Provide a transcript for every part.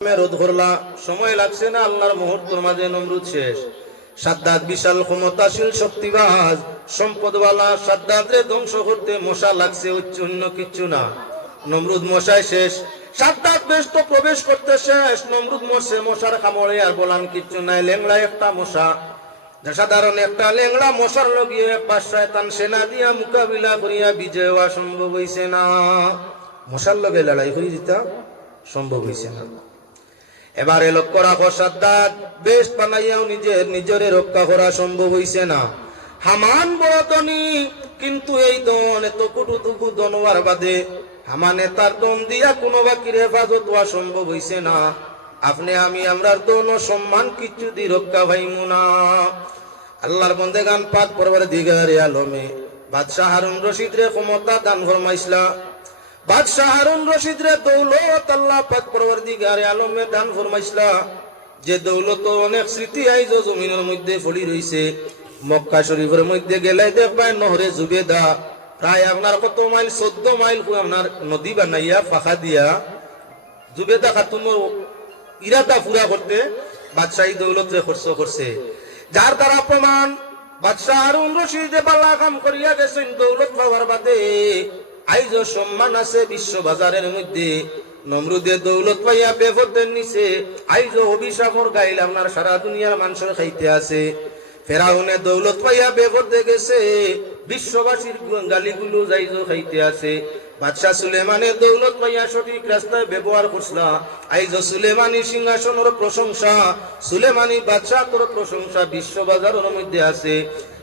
রোধ করলা, সময় লাগছে না, আল্লাহর মুহূর্তের মাঝে নমরুদ শেষ। সাদ্দাত বিশাল ক্ষমতাশীল শক্তিবাজ সম্পদওয়ালা, সাদ্দাতরে ধ্বংস করতে মশা লাগছে, অন্য কিচ্ছু না। নমরুদ মশায় শেষ, সাদ্দাত ব্যস্ত প্রবেশ করতে শেষ, নমরুদ মরছে মশার কামড়ে, আর বলান কিচ্ছু নাই। লেংলা একটা মশা, সাধারণ একটা লেংলা মশার লগিয়ে পাঁচ শয়তান সেনা দিয়া মোকাবিলা করিয়া বিজয় হওয়া সম্ভব হইছে না। মশার লগে লড়াই করে দিতা সম্ভব হইছে না। এবারে লক্ষ্য রাখো, সাদ্দাত বেশ বানাইয়াও নিজের রক্ষা করা সম্ভব হইছে না। হামান বড় ধনী, কিন্তু এই দন এত কুটুটুকু দনওয়ার বাদে হামানে তার দন দিয়া কোনো বাকির হেফাজত হওয়া সম্ভব হইছে না। আপনি আমি আমরার দন সম্মান কিচ্ছু দি রক্ষা পাইমু না। আল্লাহর বন্দেগান পাক পরওয়ারদিগারে আলমে বাদশাহ হারুন রশিদ রে ক্ষমতা দান ফরমাইছিলা। বাদশাহ হারুন রশিদ রে দৌলত আল্লাহ পাক পরওয়ারদিগারে আলমে দান ফরমাইছিলা। যে দৌলত অনেক স্মৃতি আইজ জমিনের মধ্যে ফলি রইছে। মক্কা শরীফের মধ্যে গেলে দেখবেন নহরে জুবেদা, প্রায় আপনার কত মাইল, 14 মাইল আপনার নদী বানাইয়া ফাঁকা দিয়া জুবেদা খাতুন ইরাদা পুরা করতে বাদশাহী দৌলত রে খরচ করছে। যার দ্বারা প্রমাণ বাদশাহ হারুন রশিদ বালা কাম করিয়া গেছেন দৌলত পাওয়ার বাদে আইজ সম্মান আছে বিশ্ব বাজারের মধ্যে। নমরুদে দৌলত পাইয়া বেফতের নিচে আইজ অভিশাপর গাইল আপনার সারা দুনিয়ার মানুষের খাইতে আছে। ফেরাউনে দৌলত পাইয়া বেফতে গেছে, বিশ্ববাসীর গালিগুলো যাইজ খাইতে আছে। বাদশাহ সুলেমানের দৌলত পাইয়া সঠিক রাস্তায় ব্যবহার করছিলা, আইজ সুলেমানি সিংহাসনের প্রশংসা, সুলেমানি বাদশাহ তোর প্রশংসা বিশ্ব বাজারের মধ্যে আছে।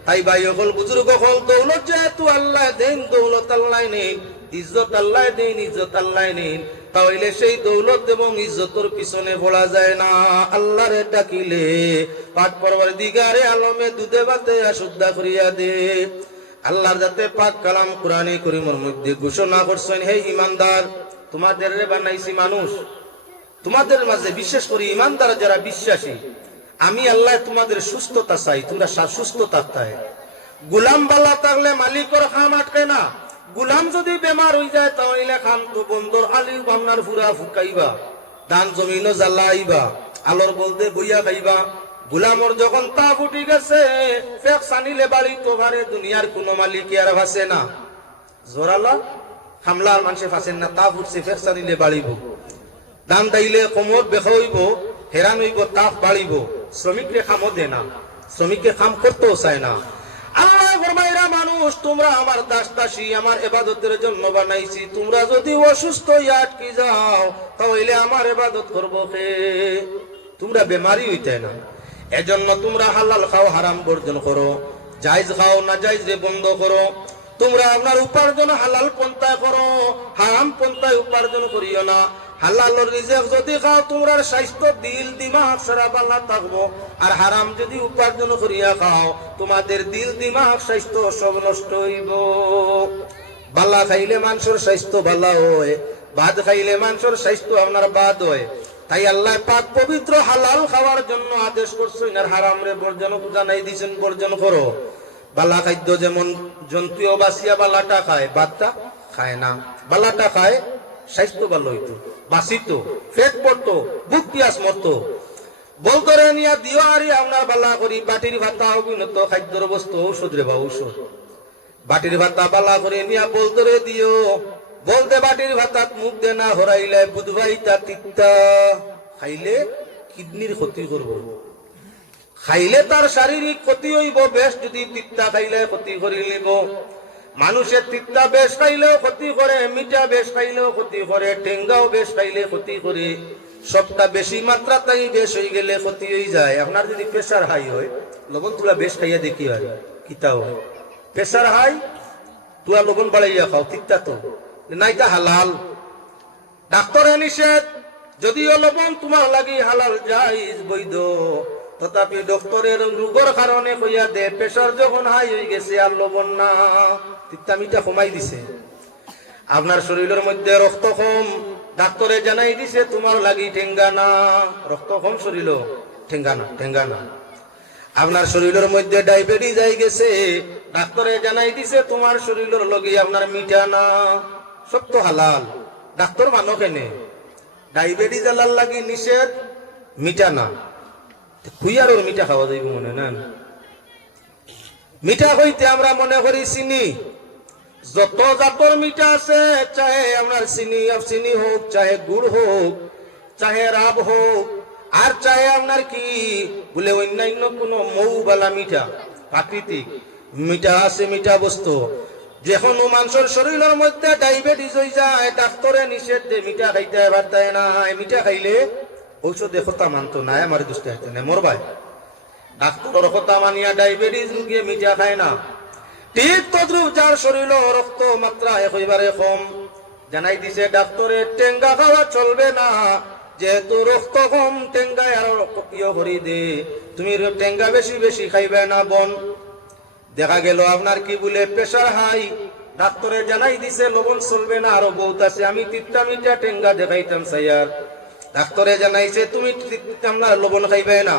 তাই ভাই হল বুজুর্গ হল, দৌলত যেহেতু আল্লাহ দেন, দৌলত আল্লাহ নেই, ইজ্জত আল্লাহ দেন, ইজ্জত আল্লাহ নেন, তাহলে সেই দৌলত এবং ইজ্জতের পিছনে পড়া যায় না। আল্লাহরে ডাকিলে পাক পরওয়ারদিগারে আলমে দুধে ভাতে আশুদ্ধা করিয়া দে। আল্লাহর যাতে পাক কালাম কোরআনে করিমের মধ্যে ঘোষণা করছেন, হে ইমানদার, তোমাদের রে বানাইছি মানুষ, তোমাদের মাঝে বিশেষ করে ইমানদার যারা বিশ্বাসী, আমি আল্লাহ তোমাদের সুস্থতা চাই, তোমরা সুস্থতা চাই। গুলাম বালা থাকলে মালিকর খাম আটকে না। গুলাম যদি বেমার হয়ে যায় তাহলে খাম তো বন্দর আলি ভাবনার ফুরা ফুকাইবা, দান জমিনও জ্বালাইবা, আলোর বলতে বইয়া খাইবা। গুলামর যখন তা ফুটি গেছে, ফেক সানিলে বাড়ি তো ভারে দুনিয়ার কোনো মালিক আর ভাসে না। জোরালা হামলার মানুষে ফাঁসেন না, তা ফুটছে ফেক সানিলে বাড়িব, দান দাইলে কোমর বেখা হইব, হেরান হইব, তাপ বাড়িব। শ্রমিকরে খামও দে না, শ্রমিককে খাম করতেও চায় না। আল্লাহ ফরমাইরা, মানুষ তোমরা আমার দাস দাসী, আমার ইবাদতের জন্য বানাইছি, তোমরা যদি অসুস্থ হইয়া আটকে যাও তাহলে আমার ইবাদত করবো কে? তোমরা বেমারি হইতে না। এজন্য তোমরা হালাল খাও, হারাম বর্জন করো, জায়েজ খাও, না জায়েজ রে বন্ধ করো। তোমরা আপনার উপার্জন হালাল পন্থায় করো, হারাম পন্থায় উপার্জন করিও না। হালালের রিজিক যদি খাও তোমরা স্বাস্থ্য, দিল, দিমাগ সারা ভালো থাকবো। আর হারাম যদি উপার্জন করিয়া খাও তোমাদের দিল, দিমাগ, স্বাস্থ্য সব নষ্ট হইব। বালা খাইলে মানুষের স্বাস্থ্য ভালো হয়, ভাত খাইলে মানুষের স্বাস্থ্য আপনার বাদ হয়। তাই আল্লাহ পাক পবিত্র হালাল খাওয়ার জন্য আদেশ করছেন, আর হারাম রে বর্জন জানাই দিয়েছেন, বর্জন করো। বালা খাদ্য যেমন জন্তুও বাসিয়া বালাটা খায়, ভাতটা খায় না। বালাটা খায়, স্বাস্থ্য ভালো হইতো, বাঁচিত, পেট পড়তো, বুক পিয়াস মরতো। বলতরে নিয়া দিও আরি আপনার বালা করি। বাটির ভাতা অভিনত খাদ্যর বস্তু, ঔষধ রে বা ঔষধ। বাটির ভাতা বালা করে নিয়া বলতরে দিও, বলতে বাটির ভাতাত মুখ দে না হরাইলে বুধবাইতা তিক্তা, খাইলে কিডনির ক্ষতি করব, খাইলে তার শারীরিক ক্ষতি হইব। বেশ যদি তিক্তা খাইলে ক্ষতি করি নিব। মানুষের তিক্তা বেশ খাইলেও ক্ষতি করে, মিঠা বেশ খাইলেও ক্ষতি করে, টেঙ্গাও বেশ খাইলে ক্ষতি করে। সবটা বেশি মাত্রা তাই বেশ হয়ে গেলে ক্ষতি হয়ে যায়। আপনার যদি প্রেসার হাই হয়, লবণ তুলা বেশ খাইয়া দেখি হয় কিতাও হয়। প্রেসার হাই, তুলা লবণ বাড়াইয়া খাও, তিক্তা তো নাইটা হালাল, ডাক্তারে নিষেধ। যদিও লবণ তোমার লাগি হালাল জায়েজ বৈধ, তথাপি ডক্টরের রোগের কারণে কইয়া দে প্রেসার যখন হাই হয়ে গেছে আর লবণ না, তিক্তা মিঠা কমাই দিছে। আপনার শরীরের মধ্যে রক্ত কম, ডাক্তারে জানাই দিছে তোমার লাগি ঠেঙ্গা না, রক্ত কম শরীর ঠেঙ্গা না, ঠেঙ্গা না। আপনার শরীরের মধ্যে ডায়াবেটিস যাই গেছে, ডাক্তারে জানাই দিছে তোমার শরীরের লগে আপনার মিঠা না। সব তো হালাল, ডাক্তার মানো কেনে? ডায়াবেটিস আল্লাহর লাগি নিষেধ, মিঠা না। খুইয়ার ওর মিঠা খাওয়া যাইব মনে না। মিঠা হইতে আমরা মনে করি চিনি। যত জাতর মিঠা আছে, চাহে আপনার চিনি হোক, চাহে গুড় হোক, চাহে রাব হোক, আর চাহে আপনার কি বলে অন্যান্য কোন মৌবালা মিঠা, প্রাকৃতিক মিঠা আছে, মিঠা বস্তু। যখন মানুষের শরীরের মধ্যে ডায়াবেটিস হয়ে যায়, ডাক্তারে নিষেধ দিয়ে মিঠা খাইতে পারতায় না। মিঠা খাইলে ঔষধে কথা মানতো না, আমার দুষ্ট হাইতে না, মোর ভাই ডাক্তারের কথা মানিয়া ডায়াবেটিস রুগী মিঠা খায় না। ঠিক তদ্রুপ যার শরীর রক্ত মাত্রা একেবারে কম, জানাই দিছে ডাক্তারে টেঙ্গা খাওয়া চলবে না, যেহেতু রক্ত কম, টেঙ্গায় আরো ইয়ে করি দে, তুমি টেঙ্গা বেশি বেশি খাইবে না বোন। দেখা গেল আপনার কি বলে প্রেশার হাই, ডাক্তারে জানাই দিছে লবণ চলবে না, আরো বহুত আছে। আমি তিনটা মিঠা টেঙ্গা দেখাইতাম স্যার, ডাক্তারে জানাইছে তুমি আপনার লবণ খাইবে না।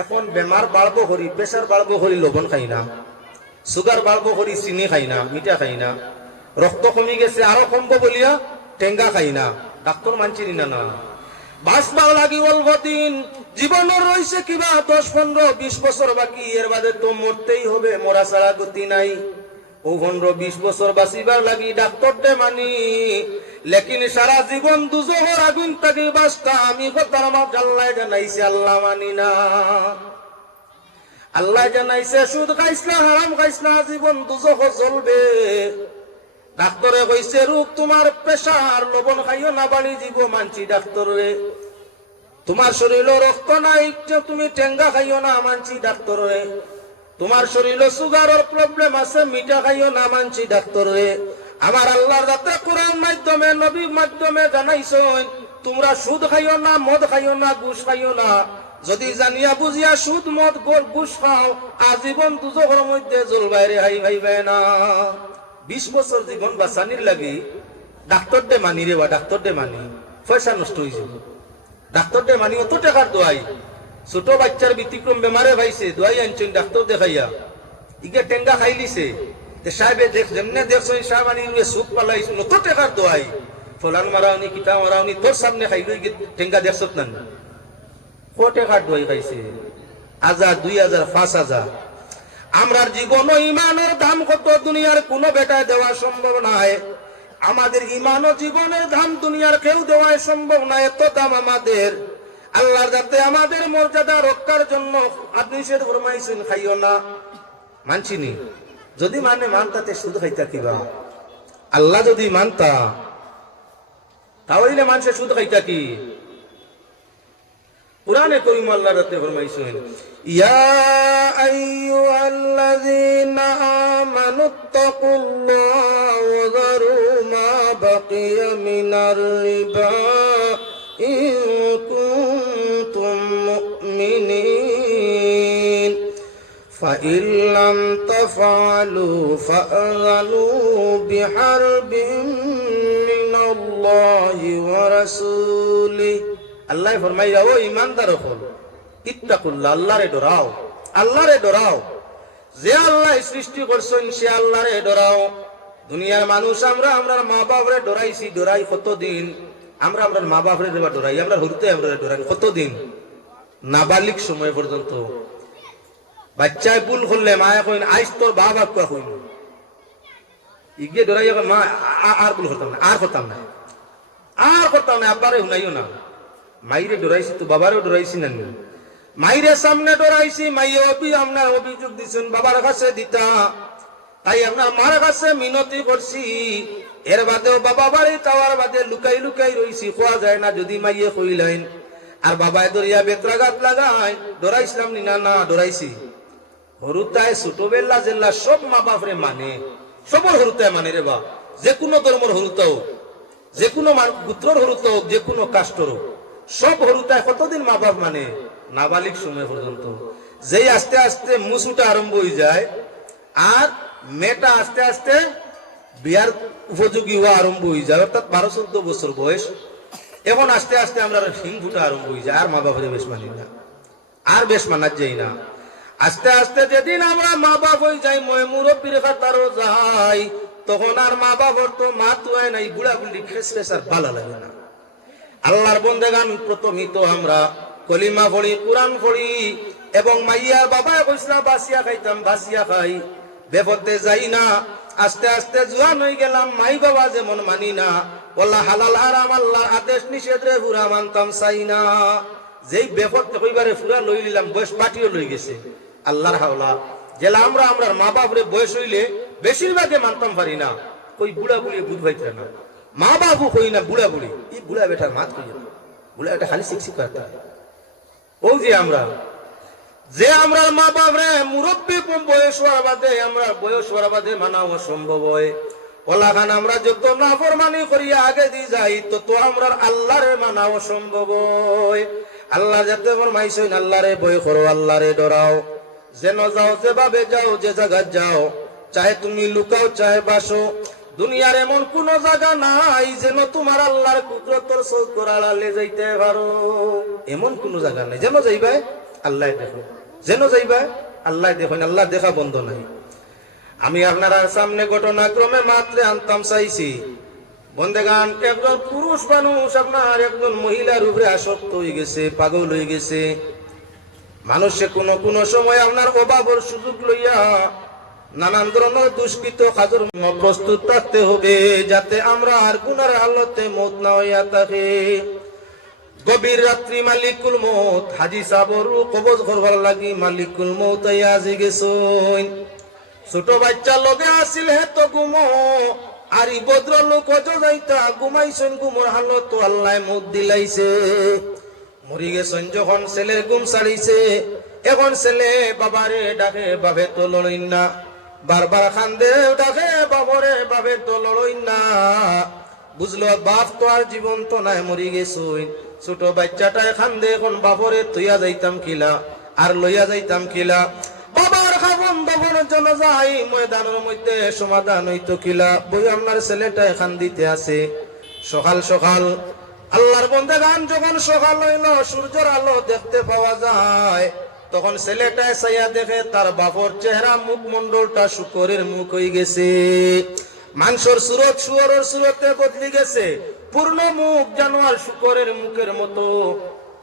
এখন বেমার বাড়বো করি, প্রেশার বাড়বো করি লবণ খাই না, সুগার বাড়বো করি চিনি খাই না, মিঠা খাই না, রক্ত কমি গেছে আরো কমবো বলিয়া টেঙ্গা খাই না। ডাক্তার মানছি না না। বাঁচবার লাগি অল্প দিন, জীবনের রয়েছে কিবা 10, 15, 20 বছর বাকি, এর বাদে তো মরতেই হবে, মরা ছাড়া গতি নাই। ও 15, 20 বছর বাঁচিবার লাগি ডাক্তারটে মানি, লেকিন সারা জীবন দুজোহর আগুন থাকি বাঁচতা আমি কথা আমার আল্লাহ জানাইছে, আল্লাহ মানি না। আল্লাহ জানাইছে সুদ খাইস না, হারাম খাইস না, জীবন দুজোহ জ্বলবে। ডাক্তারে কইছে রূপ তোমার প্রেশার, লবণ খাইও না, বাড়ি জীব মানছি ডাক্তারে। তোমার শরীরে রক্ত নাই, তুমি টেঙ্গা খাইও না, মানছি ডাক্তারে। তোমার শরীরে সুগারের প্রবলেম আছে, মিঠা খাইও না, মানছি ডাক্তারে। আমার আল্লাহর রাতে কোরআন মাধ্যমে, নবীর মাধ্যমে জানাইছেন তোমরা সুদ খাইও না, মদ খাইও না, ঘুষ খাইও না। যদি জানিয়া বুঝিয়া সুদ মদ ঘুষ খাও, আজীবন দুজোর মধ্যে জল বাইরে হাই ভাইবে না। 20 বছর জীবন বাঁচানির লাগি ডাক্তার দে মানি রে বা, ডাক্তার দে মানি পয়সা নষ্ট হয়েছে। ডাক্তার দে মানি অত টাকার দোয়াই, ছোট বাচ্চার ব্যতিক্রম বেমারে ভাইছে, দোয়াই আনছেন ডাক্তার দেখাইয়া, ইগে টেঙ্গা খাইলিছে। সাহেবে যেমনে দেখছো সাহেব আনি সুখ পালাইছো, অত টাকার দোয়াই, ফলান মারাওনি, কিতা মারাওনি, তোর সামনে খাইল টেঙ্গা দেখছ না, ক টাকার দোয়াই খাইছে, 1000, 2000, 5000। আমরার জীবন ও ইমানের দাম কত দুনিয়ার কোন বেটায় দেওয়া সম্ভব নয়। আমাদের ইমান ও জীবনের দাম দুনিয়ার কেউ দেওয়া সম্ভব নয়, এত দাম আমাদের। আল্লাহর যাতে আমাদের মর্যাদা রক্ষার জন্য আপনি সে ফরমাইছেন খাইও না, মানছিনি। যদি মানে মানতাতে শুধু খাইতা কিবা, আল্লাহ যদি মানতা তাহলে মানুষের শুধু খাইতা কি। কুরআনে কারীম আল্লাহ রাতে ফরমাইছেন ইয়া আইয়ুহাল্লাযীনা আমানুত্তাকুল্লাহা ওয়া যারু মা বাকিয়া মিনার রিবা ইন কুনতুম মুমিনিন ফাইন লাম তাফআলু ফাআযানু বিহারবিন মিনাল্লাহি ওয়া রাসূলিহি। আল্লাহ ফরমাইয়া ও ঈমানদার হল, ইত্তাকুল্লাহ, আল্লাহরে ডরাও, আল্লাহরে ডরাও। যে আল্লাহ সৃষ্টি করছেন সে আল্লাহরে ডরাও। দুনিয়ার মানুষ আমরা আমরার মা বাপরে ডরাইছি, ডরাই কতদিন। আমরা আমরার মা বাপরে দেবা ডরাই, আমরা হরতে আমরা ডরাই কতদিন, নাবালিক সময় পর্যন্ত। বাচ্চায় ভুল করলে মায়া কইন আইস তোর বাবা কইন, ইগে ডরাই মা আর ভুল করতাম না, আর করতাম না, আর করতাম না, আব্বারে হুনাইও না। মাইরে ডরাইছি তো বাবারও ডরাইছি না, মাইরে সামনে ডরাইছি, মাইয়ে আপনার অভিযোগ দিচ্ছেন বাবার কাছে দিতা, তাই আপনার মার কাছে মিনতি করছি। এর বাদেও বাবা বাড়ি তাওয়ার বাদে লুকাই লুকাই রইছি, খোয়া যায় না যদি মাইয়ে কইলেন। আর বাবায় দরিয়া বেত্রাঘাত লাগাই, ডরাইছিলাম নি? না না ডরাইছি। হরুতায় ছোটবেলা জেলা সব মা বাপরে মানে, সবর হরুতায় মানে রে বা, যে কোনো ধর্মর হরুতা হোক, যে কোনো গোত্রর হরুতা হোক, যে কোনো কাস্টর হোক, সব হরুতায় কতদিন মা বাপ মানে? নাবালিক সময় পর্যন্ত। যেই আস্তে আস্তে মুসুটা আরম্ভ হয়ে যায় আর মেয়েটা আস্তে আস্তে বিয়ার উপযোগী হওয়া আরম্ভ হয়ে যায়, অর্থাৎ 12-14 বছর বয়স, এখন আস্তে আস্তে আমরা হিং ফুটা আরম্ভ হয়ে যায়, আর মা বাপরে বেশ মানি না, আর বেশ মানার যাই না। আস্তে আস্তে যেদিন আমরা মা বাপ হয়ে যাই, মুরব্বীর খাতারও যাই, তখন আর মা বাপর তো মা তো হয় নাই, বুড়া বুড়ি খেস খেস আর ভালো লাগে না। আল্লাহর বন্দেগান, প্রথমই তো আমরা কলিমা পড়ি, কোরআন পড়ি, এবং মাইয়ার বাবা কইসরা বাসিয়া খাইতাম, বাসিয়া খাই, বেপথে যাই না। আস্তে আস্তে জোয়ান হয়ে গেলাম, মাই বাবা যেমন মানি না, ওলা হালাল হারাম আল্লাহর আদেশ নিষেধ রে পুরা মানতাম চাই না। যেই বেপথে কইবারে পুরা লই নিলাম, বয়স পাটিও লই গেছে। আল্লাহর হাওলা জেলা আমরার মা বাপরে বয়স হইলে বেশিরভাগে মানতাম পারি না, কই বুড়া বুড়ি বুধ ভাইতে না, মা বাবু কই না বুড়া বুড়ি, এই বুড়া বেটার মাত কই না, বুড়া বেটা খালি শিক্ষিত করতে হয়। ও যে আমরা মা বাপরে মুরব্বী বয়স হওয়ার বাদে, আমরা বয়স হওয়ার বাদে মানা অসম্ভব হয়। ওলা খান আমরা যত নাফরমানি করিয়া আগে দিয়ে যাই, তত আমরা আল্লাহরে মানা অসম্ভব হয়। আল্লাহ যাতে ফরমাইছেন আল্লাহরে ভয় করো, আল্লাহরে ডরাও, যেন যাও যেভাবে যাও, যে জায়গা যাও, চাহে তুমি লুকাও চাহে বাসো, দুনিয়ার এমন কোন জায়গা নাই যেন তোমার আল্লাহর কুদরতের চৌকর আড়ালে যাইতে পারো। এমন কোন জায়গা নাই যেন যাইবা আল্লাহ দেখো, যেন যাইবা আল্লাহ দেখেন, আল্লাহ দেখা বন্ধ নাই। আমি আপনার সামনে ঘটনাক্রমে মাত্রে আনতাম চাইছি, বন্দেগান, একজন পুরুষ মানুষ আপনার একজন মহিলার উপরে আসক্ত হয়ে গেছে, পাগল হয়ে গেছে। মানুষে কোন সময় আপনার অভাবের সুযোগ লইয়া নানান ধরনের দুষ্কৃত কাজের প্রস্তুত থাকতে হবে, যাতে আমরা আর গুনার হালতে মৌত না হইয়া থাকে। গভীর রাত্রি মালিকুল মৌত হাজি সাবরু কবজ করবার লাগি মালিকুল মৌত আজি গেছইন। ছোট বাচ্চা লগে আসিল হে তো ঘুমো, আর ই ভদ্র লোক যাইতা ঘুমাইছেন, ঘুমোর হালত আল্লাহ মৌত দিলাইছে। মরি গেছেন যখন ছেলের ঘুম ছাড়িছে, এখন ছেলে বাবারে ডাকে, বাবে তো লড়ইন না, বারবার খান্দে ডাকে বাবরে, বাবে তো লড়ইন না। বুঝলো বাপ তো আর জীবন তো নাই, মরি গেছইন। ছোট বাচ্চাটায় খান্দে, এখন বাবরে তুইয়া যাইতাম কিলা, আর লইয়া যাইতাম কিলা। বাবার খাবন দাবনের জন্য যাই ময়দানের মধ্যে, সমাধান হইতো কিলা। বই আপনার ছেলেটায় খান্দিতে আছে। সকাল সকাল আল্লাহর বন্দেগান, যখন সকাল হইল, সূর্যের আলো দেখতে পাওয়া যায়, তখন ছেলেটায় চাইয়া দেখে তার বাপর চেহারা, মুখমন্ডলটা শুকরের মুখ হয়ে গেছে। মানুষের সুরত শুয়োরের সুরতে বদলি গেছে, পূর্ণ মুখ জানোয়ার শুকরের মুখের মতো।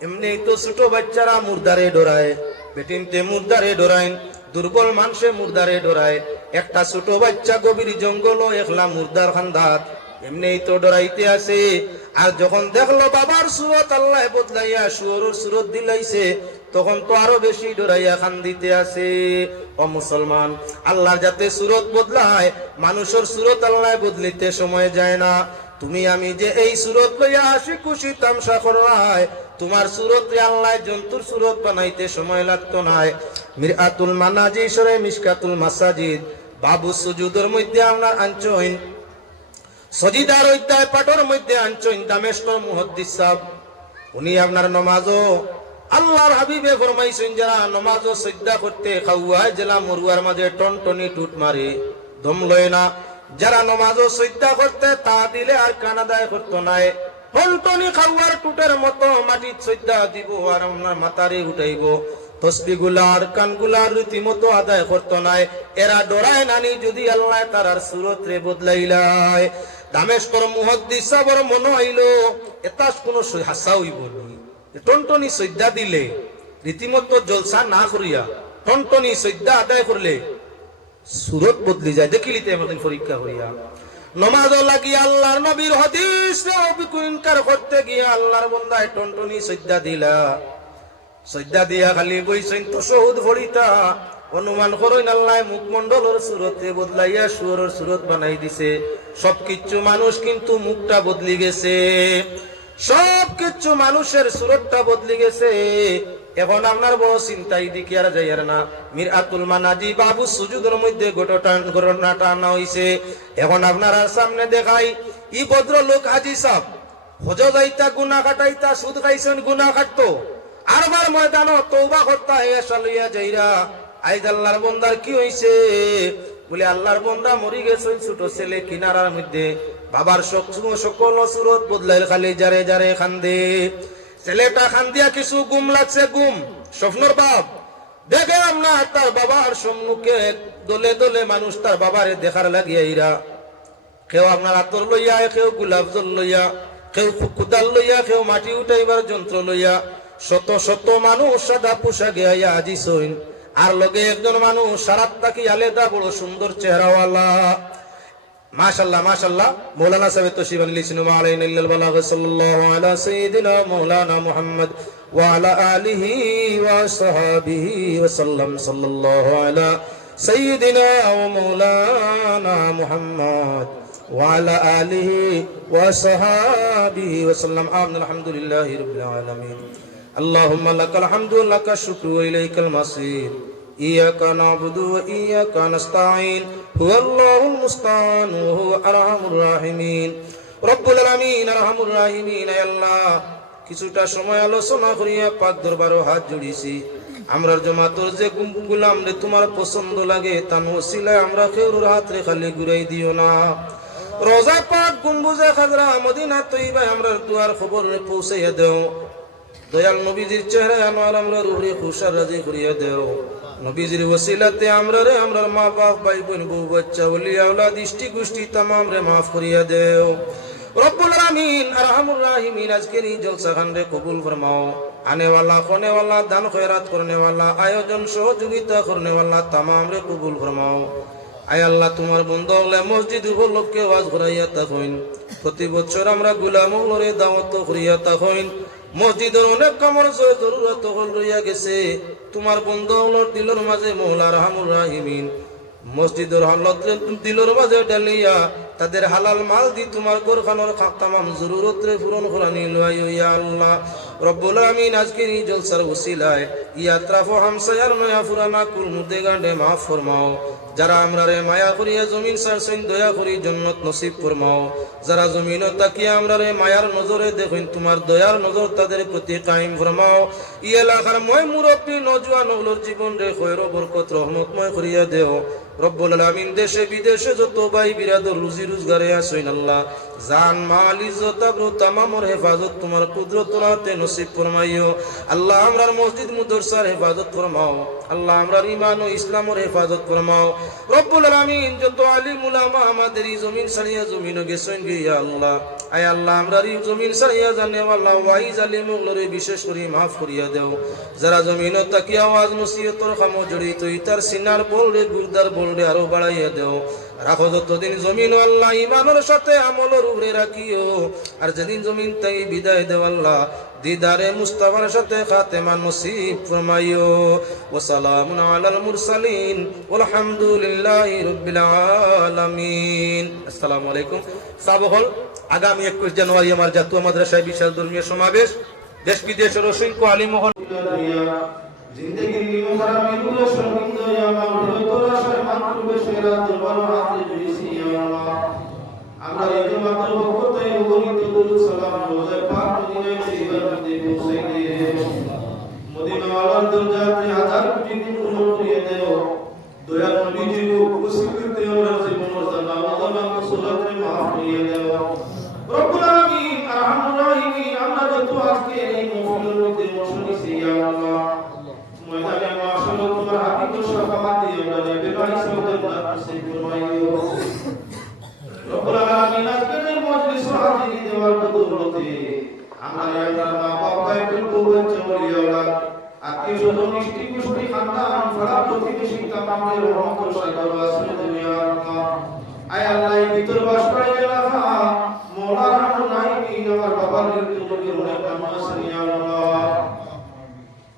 এমনি তো ছোট বাচ্চারা মুর্দারে ডরায়, বেটিনতে মুর্দারে ডরায়, দুর্বল মানুষে মুর্দারে ডরায়। একটা ছোট বাচ্চা গভীর জঙ্গল একলা মুর্দার খান্দাত, এমনি তো ডরাইতে আছে। আর যখন দেখলো বাবার সুরত আল্লাহ বদলাইয়া শুয়োরের সুরত দিলাইছে, তখন তো আরো বেশি ডরাইয়া খান্দিতে আছে। ও মুসলমান, আল্লাহ যাতে সুরত বদলায়, মানুষের সুরত আল্লাহ বদলিতে সময় যায় না। তুমি আমি যে এই সুরত লইয়া হাসি খুশি তামসা করায়, তোমার সুরত আল্লাহ জন্তুর সুরত বানাইতে সময় লাগতো না। মিরআতুল মানাজি সরে মিশকাতুল মাসাজিদ বাবু সুজুদের মধ্যে আপনার আনচইন, সজিদার অধ্যায় পাঠের মধ্যে আনচইন দামেস্কর মুহাদ্দিস সাহেব, উনি আপনার নমাজও আল্লাহর হাবিবে ফরমাইছেন, যারা নমাজও সিজদা করতে খাওয়ায়, জেলা মরুয়ার মাঝে টনটনি টুট মারে, দম লয় না। যারা নমাজও সিজদা করতে তা দিলে আর কানাদায় করতো নাই, টনটনি খাওয়ার টুটের মতো মাটির সিজদা দিব, আর আপনার মাথারে উঠাইব। তসবি গুলার কানগুলার রীতিমতো আদায় করতো নাই। এরা ডরায় নানি যদি আল্লাহ তারার সুরত রে বদলাইলাই। দামেস্কর মুহাদ্দিস সাহেবের মনে হইল এটা কোন হাসা হইব নি, টনটনি সজ্জা দিলে রীতিমতো জলসা না করিয়া টনটনি সজ্জা আদায় করলে সুরত বদলি যায়। দেখিলিতে আমাদের পরীক্ষা করিয়া নমাজ লাগিয়া আল্লাহর নবীর হাদিস ইনকার করতে গিয়া আল্লাহর বান্দায় টনটনি সজ্জা দিলা, সজ্জা দিয়া খালি বইছেন তাশাহুদ পড়িতা, অনুমান করেন আল্লাহ মুখমন্ডলের সুরতে বদলাইয়া সুরের সুরত বানাই দিছে। সবকিছু মানুষ কিন্তু মুখটা বদলি গেছে, সবকিছু মানুষের সুরতটা বদলি গেছে। এখন আপনার বড় চিন্তাই দিকে আর যাইয়ার না। মিরআতুল মানাজি বাবু সুজুদের মধ্যে ঘটনাটা আনা হইছে। এখন আপনার সামনে দেখাই, ই ভদ্র লোক হাজি সাহেব হজ যাইতা, গুনা কাটাইতা, সুদ খাইছেন, গুনা কাটতো, আরবার ময়দান তওবা করতা, এসা লইয়া যাইরা আইজ আল্লাহর বন্দার কি হইছে বলে আল্লাহর বন্দা মরি গেছে। ছোট ছেলে কিনারার মধ্যে বাবার সকল সুরত বদলাইল, খালি যারে যারে খান্দে। ছেলেটা খান্দিয়া কিছু গুম লাগছে, গুম স্বপ্নর বাপ দেখে আমরা তার বাবার সম্মুখে দলে দলে মানুষ তার বাবারে দেখার লাগিয়া ইরা, কেউ আপনার আতর লইয়া, কেউ গোলাপ জল লইয়া, কেউ কুদাল লইয়া, কেউ মাটি উঠাইবার যন্ত্র লইয়া, শত শত মানুষ সাদা পোশাকে আইয়া আজিস হইন। আর লগে একজন মানুষ সারাত তাকি আলেদা বড় সুন্দর চেহারাওয়ালা। মাশাআল্লাহ মাশাআল্লাহ। মৌলানা সাহেব তশরিফ আনলিছেন। ওয়া আলাইনা ইল্লাল বালাগ। সাল্লাল্লাহু আলা সাইয়্যিদিনা মাওলানা মুহাম্মদ ওয়া আলা আলিহি ওয়া সাহবিহি ওয়া সাল্লাম। সাল্লাল্লাহু আলা সাইয়্যিদিনা ওয়া মাওলানা মুহাম্মদ ওয়া আলা আলিহি ওয়া সাহবিহি ওয়া সাল্লাম। আমিন। আলহামদুলিল্লাহি রাব্বিল আলামিন। اللهم لك الحمد ولك الشكر وإليك المصير. إياك نعبد وإياك نستعين. هو الله المستعان وهو أرحم الراحمين. رب العالمين أرحم الراحمين. يا الله কিছুটা সময় আলোচনা করিয়া পাক দরবারে হাত জড়িয়েছি। আমরার জামাতের যে গুলাম রে তোমার পছন্দ লাগে তার ওসিলায় আমরা কেউর হাত রে খালি ঘুরাই দিও না। রোজা পাক গম্বুজে খাজরা মদিনা তৈবায় আমরার দুয়ার খবর রে পৌঁছাইয়া দেও। দয়াল নবীজির চেহারা আমার আমরা রুহরে খুশার রাজি করিয়া দেও। নবীজির ওসিলাতে আমরা রে আমরার মা বাপ ভাই বোন বউ বাচ্চা ওলি আওলাদ ইষ্টি গোষ্ঠী तमाम রে মাফ করিয়া দেও। রব্বুল আলামিন আরহামুর রাহিমিন আজকের এই জলসা খান রে কবুল ফরমাও। आने वाला खोने वाला दान खैरात करने वाला आयोजन सहयोगिता करने वाला तमाम रे कबूल फरमाओ। आय अल्लाह तुम्हार बंदा हले मस्जिद उपलक्षे ওয়াজ করাইয়া তাকইন। প্রতি বছর আমরা গোলামুলরে দাওয়াত করিয়া তাকইন। মসজিদের অনেক কামর জরুরত হল রইয়া গেছে। তোমার বন্দা হলর দিলর মাঝে মওলা আরহামুর রাহিমিন মসজিদের হালত দিলর মাঝে ডালিয়া তাদের হালাল মাল দি তোমার গোরখানোর তামাম জরুরত রে পূরণ করানি লয় ইয়া আল্লাহ রব্বুল আমিন। আজকের এই জলসার ওসিলায় ইয়াত্রাফ হামসায়ার নয়া পুরানা কুল মুদে গান্ডে মাফ ফরমাও। যারা আমরা রে মায়া করিয়া জমিন সারছেন দয়া করি জান্নাত নসিব ফরমাও। যারা জমিনও তাকিয়া আমরা রে মায়ার নজরে দেখেন তোমার দয়ার নজর তাদের প্রতি কায়েম ফরমাও। ই এলাকার মই মুরব্বী নওজোয়ান ওগুলোর জীবন রে খৈর বরকত রহমতময় করিয়া দেও রব্বুল আলামিন। দেশে বিদেশে যত ভাই বিরাদর রুজি রোজগারে আছেন আল্লাহ জান মাল ইজ্জত আবরু তামামর হেফাজত তোমার কুদরতের হাতে নসিব ফরমাইও আল্লাহ। আমরার মসজিদ মুদরসার হেফাজত ফরমাও আল্লাহ। আমরার ঈমান ও ইসলামের হেফাজত ফরমাও রব্বুল আলামিন। যত আলিম উলামা আমাদের এই জমিন সারিয়া জমিনও গেছেন গিয়া আল্লাহ আয় আল্লাহ আমরার এই জমিন সারিয়া জানে আল্লাহ ওয়াইজ আলিম ওগুলোরে বিশেষ করে মাফ করিয়া দেও। যারা জমিনও তাকিয়া ওয়াজ নসিহতর কামে জড়িত ইতার সিনার বলরে গুরদার বলরে আরো বাড়াইয়া দেও। রাখো যতদিন জমিন আল্লাহ ইমানের সাথে আমলের উপরে রাখিও। আর যেদিন জমিন তাই বিদায় দেও আল্লাহ দিদারে মুস্তাফার সাথে খাতেমা নসিব ফরমাইও। ওয়া সালামুন আলাল মুরসালিন ওয়ালহামদুলিল্লাহি রাব্বিল আলামিন। আসসালামু আলাইকুম। সাবহল আগামী 21 জানুয়ারি আমার জাতীয় মাদ্রাসায় বিশাল ধর্মীয় সমাবেশ। দেশ বিদেশের অসংখ্য আলিম মহল জিন্দেগি মুহারামি গুলো শরমিন্দ ইয়া মাওলা তোরা শরমান করবে সেরা দরবার হাতে জুইছি ইয়া আল্লাহ। আমরা এই যে মাত্র বকতে গণিত দুরূদ সালাম রোজা পাক মদিনায় শরীফের মধ্যে পৌঁছে দিয়ে মদিনা ওয়ালার দরজাতে হাজার কোটি গুণ পূর্ণ করিয়ে দেও। দয়াল নবীজির উপস্থিতিতে আমরা জীবনের জানাওয়ালা মুসলাতে মাফ করিয়ে দেও রব্বুল আলামিন আরহামুর রাহিমিন। আমরা যত আজকে এই মাহফিলের মধ্যে বসেছি ইয়া আল্লাহ ময়দানে মাশাআল্লাহ তোমার হাবিবের শাফাআত দিয়ে আমরা বেবাই সওদার নসিব ফরমাইও রব্বুল আলামিন। আজকের এই মজলিস হাজিরি দেওয়ার বদৌলতে আমরা আপনার মা বাবা ভাই বোন বাচ্চা ওলিয়াওয়ালা আত্মীয় স্বজন ইষ্টি গোষ্ঠী খানদান পাড়া প্রতিবেশী তামামের রহমত সাগর আসলে দুনিয়া আল্লাহ আয় আল্লাহ এই ভিতর বাস করে এলাকা মওলা রহমান নাইমিন আমার বাবার মৃত্যুর অনেক কামনা আছে ইয়া আল্লাহ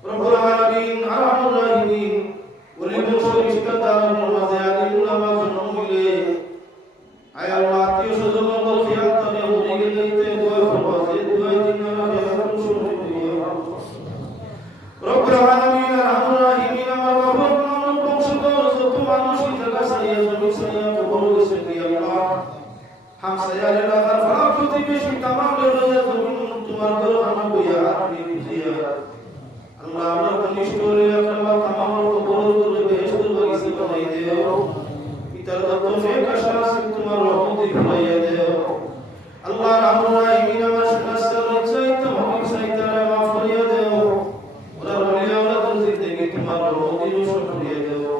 রব্বুল আলামিন আরহামুর রাহিমিন। ওলি বংশ রিশতেদার মাঝে আলিম উলামা জন্ম মিলে আয় আল্লাহ আত্মীয় স্বজন বল খিয়াল করে ওলি গেলেতে দোয়া ফরমাতে দোয়া দিনারা রহমত শুনে দিয়া রব্বুল আলামিন আরহামুর রাহিমিন। আমার বাবার মানব বংশধর যত মানুষ এই জায়গা সাইয়া জমি সাইয়া কবর গেছে ইয়া আল্লাহ হামসায়া এলাকার পাড়া প্রতিবেশী तमाम রোজা জমিন তোমার ঘর আমার বইয়া আপনি বুঝিয়া আল্লাহ আমরা কনিষ্ঠ হইয়া আল্লাহ तमाम কবর করে বেহেশত বাগিচা বানাই দেও। পিতার দত্ত নেক আশা আছে তোমার রহমতে ভরাইয়া দেও আল্লাহ রাহমান রাহিমিন। আমার শাস্ত্র চাইতে হক চাইতে মাফ করিয়া দেও। ওরা ওলিয়া ওলাদের জিন্দেগি তোমার রহমতে রোশন করিয়া দেও।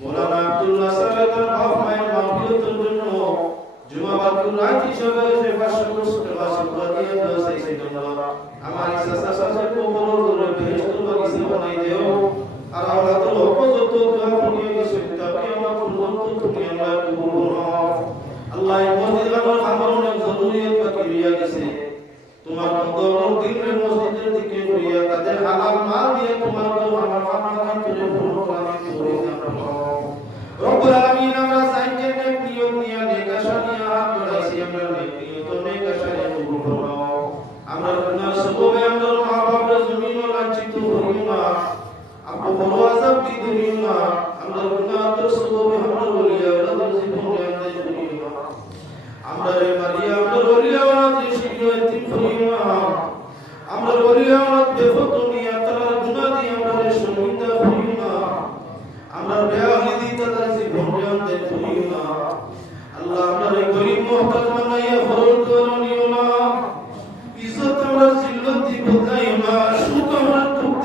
মাওলানা আব্দুল্লাহ সালেদার বাপ মায়ের মাগফিরাতের জন্য জুমা বারকুল রাত হিসাবে 500 টাকা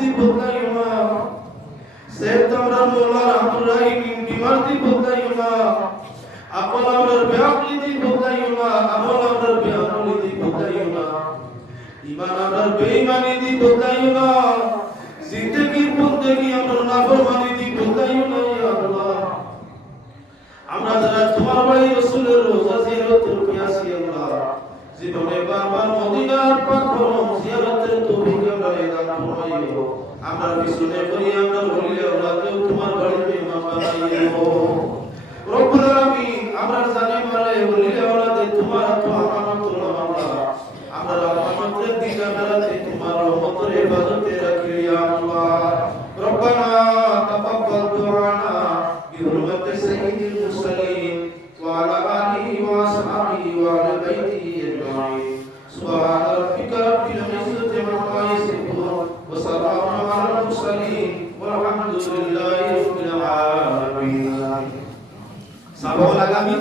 দি বদলাইও না সেফ তোমরা মোলা রহমাতুল্লাহি বিমার দি বদলাইও না আমল আমরার বেআকলি দি বদলাইও না আমল আমরার বেআকলি দি বদলাইও না ঈমান আমরার বেঈমানি দি বদলাইও না জিন্দেগির বন্দেগি আমরার নাফরমানি দি বদলাইও না ইয়া আল্লাহ আমরা যারা তোমার বাড়ি রাসূলের রোজা জিয়ারত করতে আসি আল্লাহ জীবনে বারবার মদিনার পাক করম জিয়ারতের তৌফিক আমরা দান ফরমাইও আমরা পিছনে করি আমরা বলি আল্লাহকে তোমার বাড়িতে ইমাম বানাইও রব্বুল আলামিন আমরা জানি মারে বলি আল্লাহকে তোমার তো আমানতুল্লাহ আমরা রহমতের দিগারাতে তোমার রহমতের ইবাদতে রাখি ইয়া আল্লাহ রব্বানা তাকাব্বাল দুআনা বিহুরমাতি সাইয়্যিদিল মুরসালিন ওয়া আলা আলিহি ওয়া আসহাবিহি ওয়া আলা বাইতিহি আজমাইন সুবহান রাব্বিকা রাব্বিল ইজ্জাতি আম্মা ইয়াসিফুন ওয়া সালামুন আলাল মুরসালিন ওয়ালহামদুলিল্লাহি রাব্বিল আলামিন সাবাল আগামী